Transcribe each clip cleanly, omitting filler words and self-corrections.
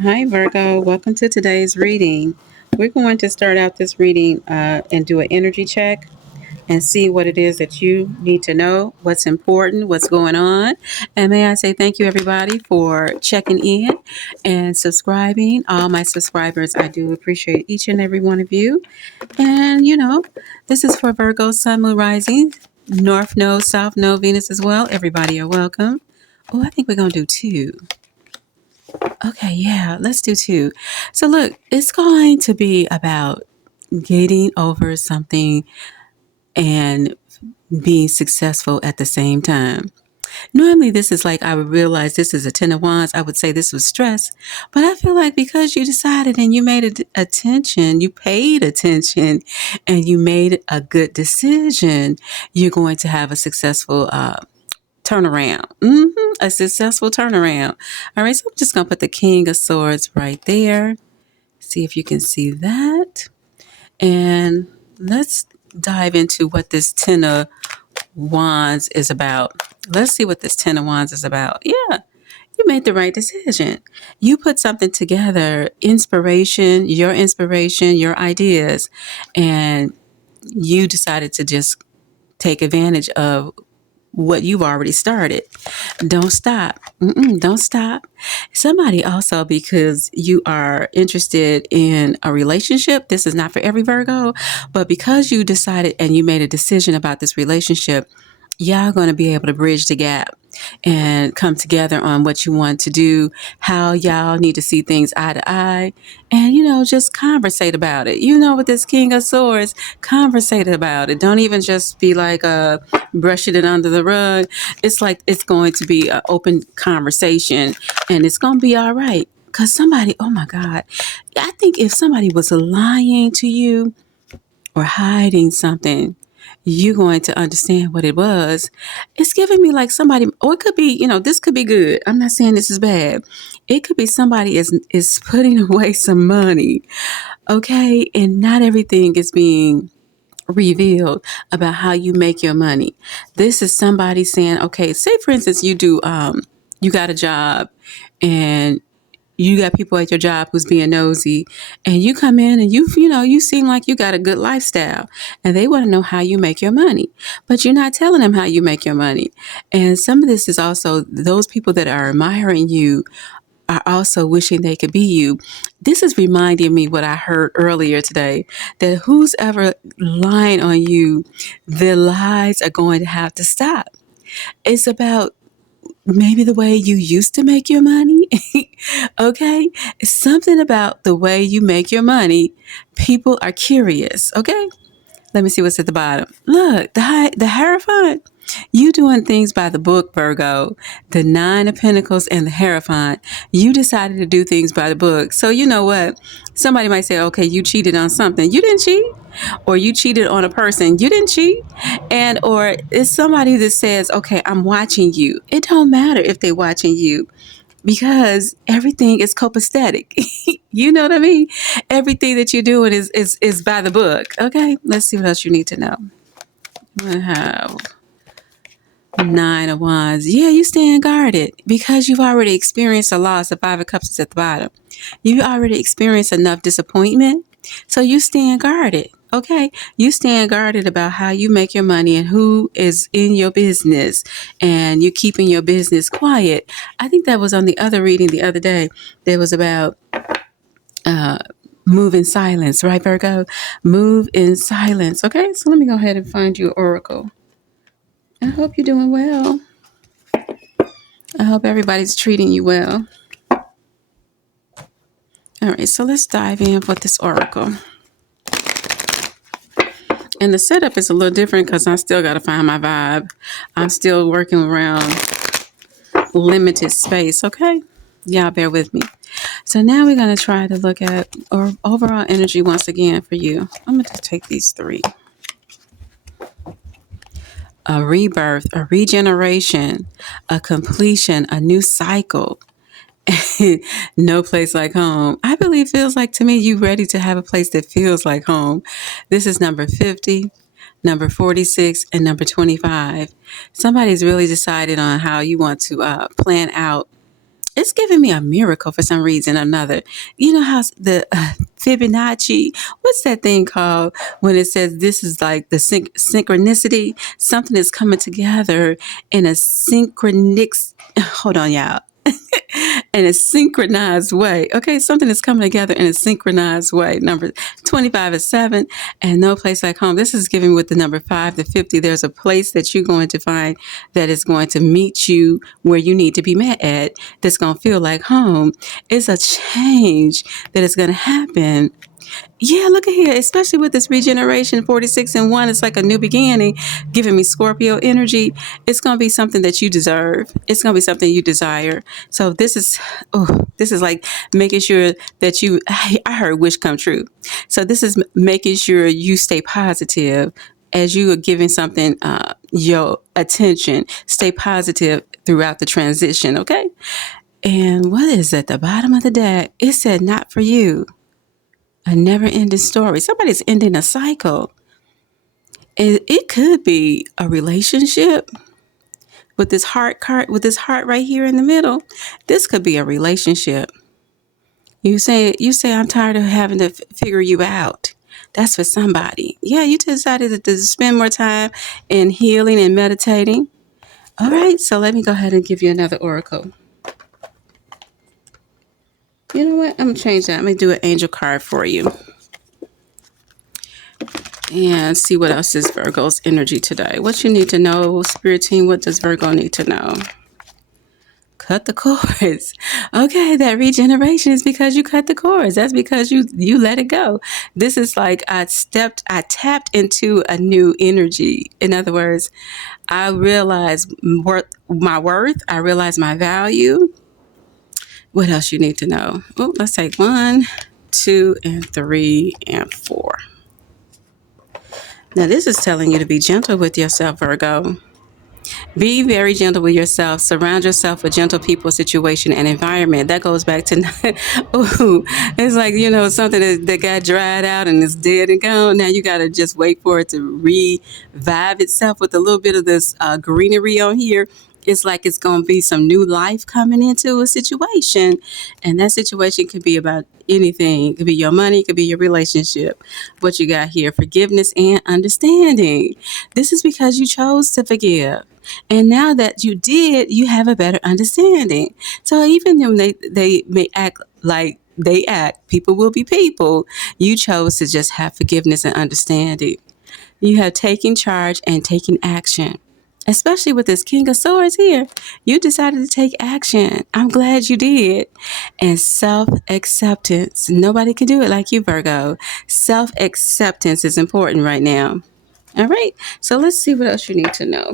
Hi, Virgo. Welcome to today's reading. We're going to start out this reading and do an energy check and see what it is that you need to know, what's important, what's going on. And may I say thank you, everybody, for checking in and subscribing. All my subscribers, I do appreciate each and every one of you. And, this is for Virgo, Sun, Moon, Rising, North Node, South Node, Venus as well. Everybody are welcome. Oh, I think we're going to do two. Okay, yeah, let's do two. So, look, it's going to be about getting over something and being successful at the same time. Normally, this is like I would realize this is a 10 of Wands. I would say this was stress. But I feel like because you decided and you made attention, you paid attention, and you made a good decision, you're going to have a successful turnaround. A successful turnaround. All right, so I'm just going to put the King of Swords right there. See if you can see that. And let's dive into what this Ten of Wands is about. Let's see what this Ten of Wands is about. Yeah, you made the right decision. You put something together, inspiration, your ideas, and you decided to just take advantage of what you've already started. Don't stop. Don't stop. Somebody also, because you are interested in a relationship, this is not for every Virgo, but because you decided and you made a decision about this relationship, y'all going to be able to bridge the gap and come together on what you want to do, how y'all need to see things eye to eye, and, just conversate about it. With this King of Swords, conversate about it. Don't even just be like brushing it under the rug. It's like it's going to be an open conversation and it's going to be all right. Because somebody, oh my God, I think if somebody was lying to you or hiding something, you're going to understand what it was. It's giving me like somebody, or it could be, this could be good. I'm not saying this is bad. It could be somebody is putting away some money, okay? And not everything is being revealed about how you make your money. This is somebody saying, okay, say for instance, you got a job and you got people at your job who's being nosy, and you come in and you seem like you got a good lifestyle and they want to know how you make your money, but you're not telling them how you make your money. And some of this is also those people that are admiring you are also wishing they could be you. This is reminding me what I heard earlier today, that who's ever lying on you, the lies are going to have to stop. It's about maybe the way you used to make your money. Okay? Something about the way you make your money. People are curious. Okay? Let me see what's at the bottom. Look, the Hierophant. You doing things by the book, Virgo. The Nine of Pentacles and the Hierophant. You decided to do things by the book. So you know what? Somebody might say, okay, you cheated on something. You didn't cheat. Or you cheated on a person. You didn't cheat. And or it's somebody that says, okay, I'm watching you. It don't matter if they're watching you because everything is copacetic. You know what I mean? Everything that you're doing is by the book. Okay, let's see what else you need to know. I have Nine of Wands. Yeah, you stand guarded because you've already experienced a loss. The Five of Cups is at the bottom. You already experienced enough disappointment, so you stand guarded. Okay, you stand guarded about how you make your money and who is in your business, and you're keeping your business quiet. I think that was on the other reading the other day. That was about uh, move in silence, right, Virgo? Move in silence. Okay, so let me go ahead and find you an oracle. I hope you're doing well. I hope everybody's treating you well. All right, so let's dive in with this oracle. And the setup is a little different because I still got to find my vibe. I'm still working around limited space, okay? Y'all bear with me. So now we're going to try to look at overall energy once again for you. I'm going to take these three. A rebirth, a regeneration, a completion, a new cycle. No place like home. I believe feels like to me you ready to have a place that feels like home. This is number 50, number 46, and number 25. Somebody's really decided on how you want to plan out It's giving me a miracle for some reason or another. You know how the Fibonacci, what's that thing called when it says this is like the synchronicity? Something is coming together in a hold on, y'all. In a synchronized way. Okay, something is coming together in a synchronized way. Number 25 is 7, and no place like home. This is giving with the number 5 to 50. There's a place that you're going to find that is going to meet you where you need to be met at, that's going to feel like home. It's a change that is going to happen. Yeah, look at here, especially with this regeneration 46 and 1, it's like a new beginning, giving me Scorpio energy. It's going to be something that you deserve. It's going to be something you desire. So this is like making sure that I heard wish come true. So this is making sure you stay positive as you are giving something your attention. Stay positive throughout the transition, okay? And what is at the bottom of the deck? It said, not for you. A never-ending story. Somebody's ending a cycle. It could be a relationship with this heart card, with this heart right here in the middle. This could be a relationship. You say, I'm tired of having to figure you out. That's for somebody. Yeah, you decided to spend more time in healing and meditating. All right, so let me go ahead and give you another oracle. You know what? I'm going to change that. I'm going to do an angel card for you. And see what else is Virgo's energy today. What you need to know, Spirit Team, what does Virgo need to know? Cut the cords. Okay, that regeneration is because you cut the cords. That's because you let it go. This is like I tapped into a new energy. In other words, I realized my worth. I realized my value. What else you need to know? Oh, let's take 1, 2, and 3, and 4. Now, this is telling you to be gentle with yourself, Virgo. Be very gentle with yourself. Surround yourself with gentle people, situation, and environment. That goes back to, it's like, something that got dried out and is dead and gone. Now you got to just wait for it to revive itself with a little bit of this greenery on here. It's like it's going to be some new life coming into a situation. And that situation could be about anything. It could be your money. It could be your relationship. What you got here, forgiveness and understanding. This is because you chose to forgive. And now that you did, you have a better understanding. So even though they may act like they act, people will be people. You chose to just have forgiveness and understanding. You have taken charge and taken action. Especially with this King of Swords here, you decided to take action. I'm glad you did. And self-acceptance. Nobody can do it like you, Virgo. Self-acceptance is important right now. All right. So let's see what else you need to know.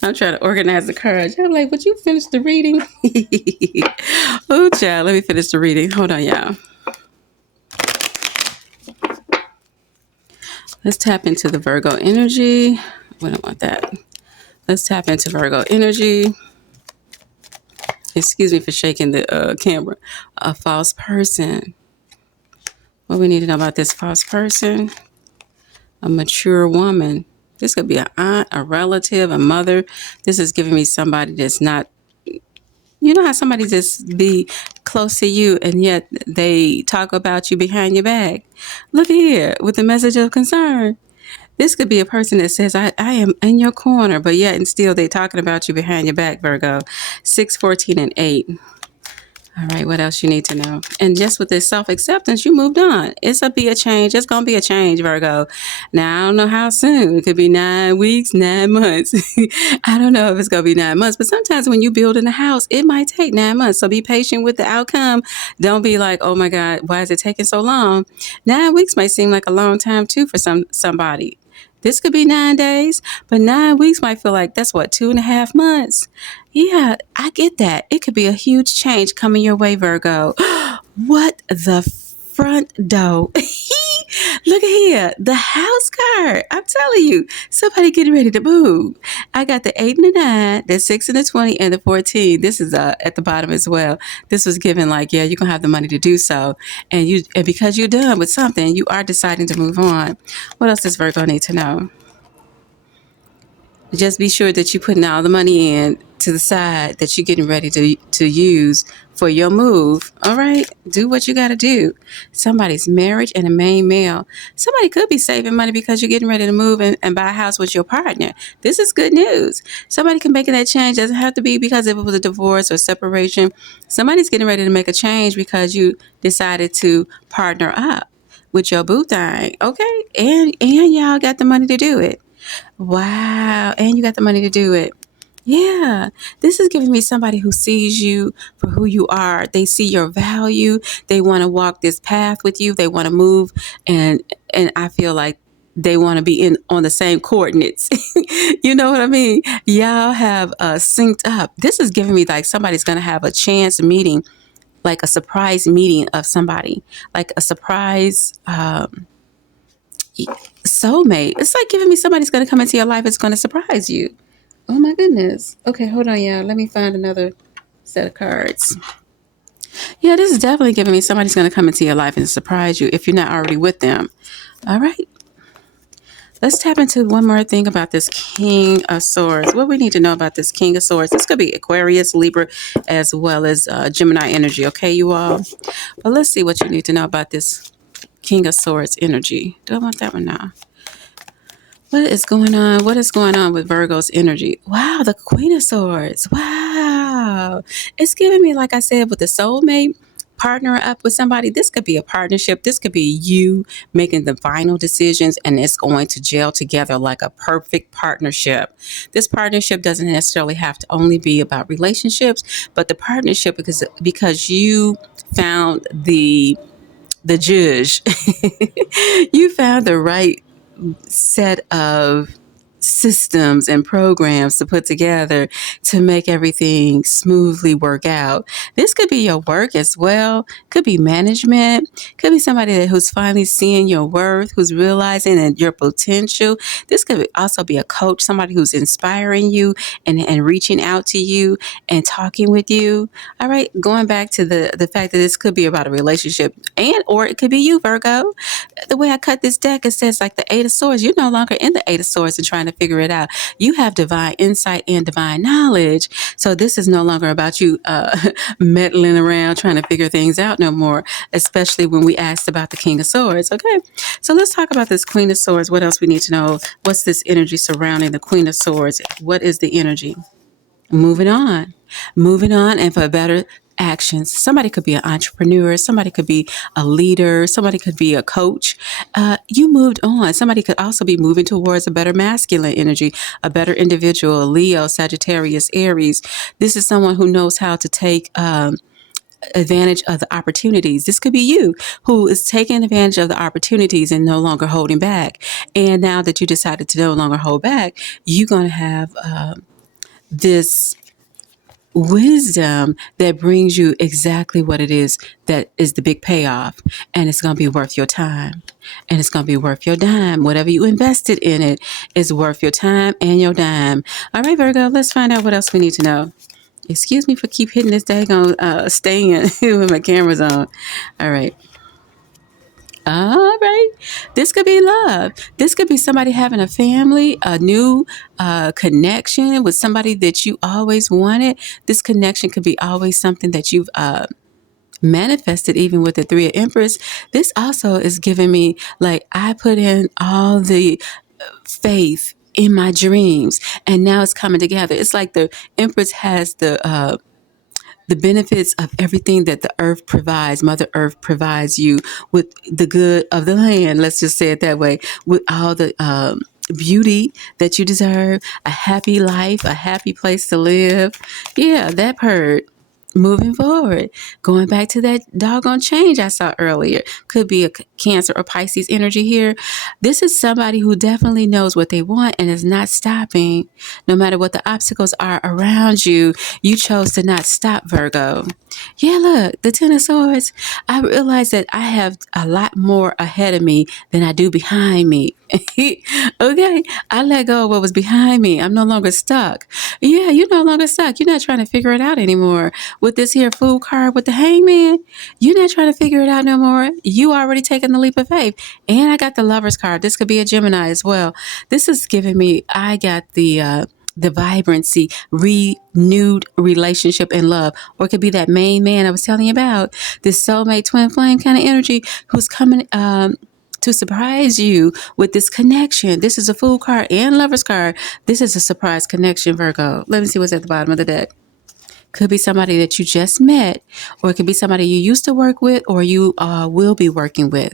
I'm trying to organize the cards. I'm like, would you finish the reading? Oh, child. Let me finish the reading. Hold on, y'all. Let's tap into the Virgo energy. We don't want that. Let's tap into Virgo energy. Excuse me for shaking the camera. A false person. What we need to know about this false person? A mature woman. This could be an aunt, a relative, a mother. This is giving me somebody that's not, you know how somebody just be close to you and yet they talk about you behind your back. Look here with the message of concern. This could be a person that says, I am in your corner, but yet and still they talking about you behind your back, Virgo. 6, 14, and 8. All right, what else you need to know? And just with this self-acceptance, you moved on. It's going to be a change. It's going to be a change, Virgo. Now, I don't know how soon. It could be 9 weeks, 9 months. I don't know if it's going to be 9 months, but sometimes when you build in a house, it might take 9 months. So be patient with the outcome. Don't be like, oh my God, why is it taking so long? 9 weeks might seem like a long time too for somebody. This could be 9 days, but 9 weeks might feel like that's 2.5 months. Yeah, I get that. It could be a huge change coming your way, Virgo. What the front door? Look at here. The house card. I'm telling you, somebody getting ready to move. I got the 8 and the 9, the 6 and the 20, and the 14. This is at the bottom as well. This was given like, yeah, you're going to have the money to do so. And because you're done with something, you are deciding to move on. What else does Virgo need to know? Just be sure that you're putting all the money in to the side that you're getting ready to use for your move. All right? Do what you got to do. Somebody's marriage and a main male. Somebody could be saving money because you're getting ready to move and buy a house with your partner. This is good news. Somebody can make that change. Doesn't have to be because it was a divorce or separation. Somebody's getting ready to make a change because you decided to partner up with your boo thing. Okay? And y'all got the money to do it. Wow. And you got the money to do it. Yeah. This is giving me somebody who sees you for who you are. They see your value. They want to walk this path with you. They want to move. And I feel like they want to be in on the same coordinates. You know what I mean? Y'all have synced up. This is giving me like somebody's going to have a chance meeting, like a surprise meeting of somebody, like a surprise soulmate. It's like giving me somebody's going to come into your life. It's going to surprise you. Oh my goodness. Okay, hold on, y'all. Let me find another set of cards. Yeah, this is definitely giving me somebody's going to come into your life and surprise you if you're not already with them. All right. Let's tap into one more thing about this King of Swords. What we need to know about this King of Swords. This could be Aquarius, Libra, as well as Gemini energy. Okay, you all. But let's see what you need to know about this King of Swords energy. Do I want that one now? What is going on? What is going on with Virgo's energy? Wow, the Queen of Swords. Wow. It's giving me, like I said, with the soulmate, partner up with somebody. This could be a partnership. This could be you making the final decisions, and it's going to gel together like a perfect partnership. This partnership doesn't necessarily have to only be about relationships, but the partnership because you found the judge. You found the right set of systems and programs to put together to make everything smoothly work out. This could be your work as well. Could be management. Could be somebody who's finally seeing your worth, who's realizing that your potential. This could also be a coach, somebody who's inspiring you and reaching out to you and talking with you. All right, going back to the fact that this could be about a relationship or it could be you, Virgo. The way I cut this deck, it says like the Eight of Swords. You're no longer in the Eight of Swords and trying to figure it out. You have divine insight and divine knowledge. So this is no longer about you meddling around trying to figure things out no more, especially when we asked about the King of Swords. Okay, so let's talk about this Queen of Swords. What else we need to know? What's this energy surrounding the Queen of Swords? What is the energy? Moving on, and for better actions. Somebody could be an entrepreneur. Somebody could be a leader. Somebody could be a coach. You moved on. Somebody could also be moving towards a better masculine energy, a better individual, Leo, Sagittarius, Aries. This is someone who knows how to take advantage of the opportunities. This could be you who is taking advantage of the opportunities and no longer holding back. And now that you decided to no longer hold back, you're going to have this wisdom that brings you exactly what it is that is the big payoff, and it's going to be worth your time, and it's going to be worth your dime. Whatever you invested in it is worth your time and your dime. All right, Virgo, let's find out what else we need to know. Excuse me for keep hitting this daggone stand with my camera's on. All right. All right. This could be love. This could be somebody having a family, a new connection with somebody that you always wanted. This connection could be always something that you've manifested, even with the Three of Empress. This also is giving me, like, I put in all the faith in my dreams, and now it's coming together. It's like the Empress has the benefits of everything that the earth provides. Mother Earth provides you with the good of the land. Let's just say it that way. With all the beauty that you deserve, a happy life, a happy place to live. Yeah, that part. Moving forward, going back to that doggone change I saw earlier. Could be a Cancer or Pisces energy here. This is somebody who definitely knows what they want and is not stopping. No matter what the obstacles are around you, you chose to not stop, Virgo. Yeah, look, the Ten of Swords. I realize that I have a lot more ahead of me than I do behind me. Okay, I let go of what was behind me. I'm no longer stuck. Yeah, you're no longer stuck. You're not trying to figure it out anymore. With this here fool card with the hangman, you're not trying to figure it out no more. You already taken the leap of faith. And I got the lover's card. This could be a Gemini as well. This is giving me, I got the vibrancy, renewed relationship and love. Or it could be that main man I was telling you about, this soulmate twin flame kind of energy who's coming to surprise you with this connection. This is a fool card and lover's card. This is a surprise connection, Virgo. Let me see what's at the bottom of the deck. Could be somebody that you just met, or it could be somebody you used to work with, or you will be working with.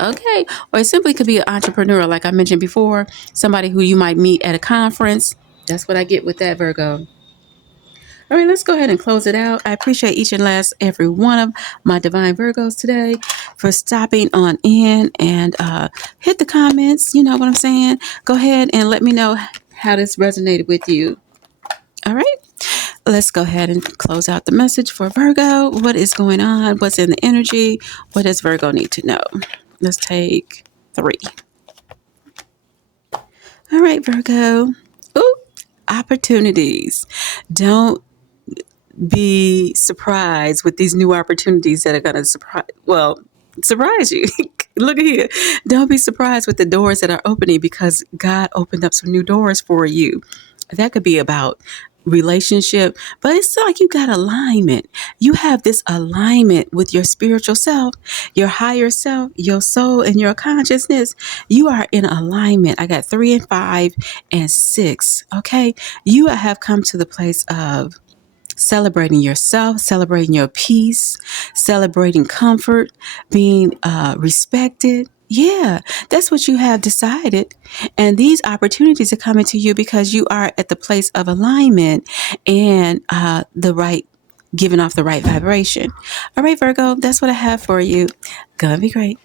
Okay. Or it simply could be an entrepreneur, like I mentioned before, somebody who you might meet at a conference. That's what I get with that, Virgo. All right, let's go ahead and close it out. I appreciate each and last every one of my divine Virgos today for stopping on in and hit the comments. You know what I'm saying? Go ahead and let me know how this resonated with you. All right, let's go ahead and close out the message for Virgo. What is going on? What's in the energy? What does Virgo need to know? Let's take 3. All right, Virgo. Ooh, opportunities. Don't be surprised with these new opportunities that are going to surprise you. Look at here. Don't be surprised with the doors that are opening because God opened up some new doors for you. That could be about relationship, but it's like you got alignment. You have this alignment with your spiritual self, your higher self, your soul, and your consciousness. You are in alignment. I got 3 and 5 and 6. Okay. You have come to the place of celebrating yourself, celebrating your peace, celebrating comfort, being respected. Yeah, that's what you have decided. And these opportunities are coming to you because you are at the place of alignment and giving off the right vibration. All right, Virgo, that's what I have for you. Gonna be great.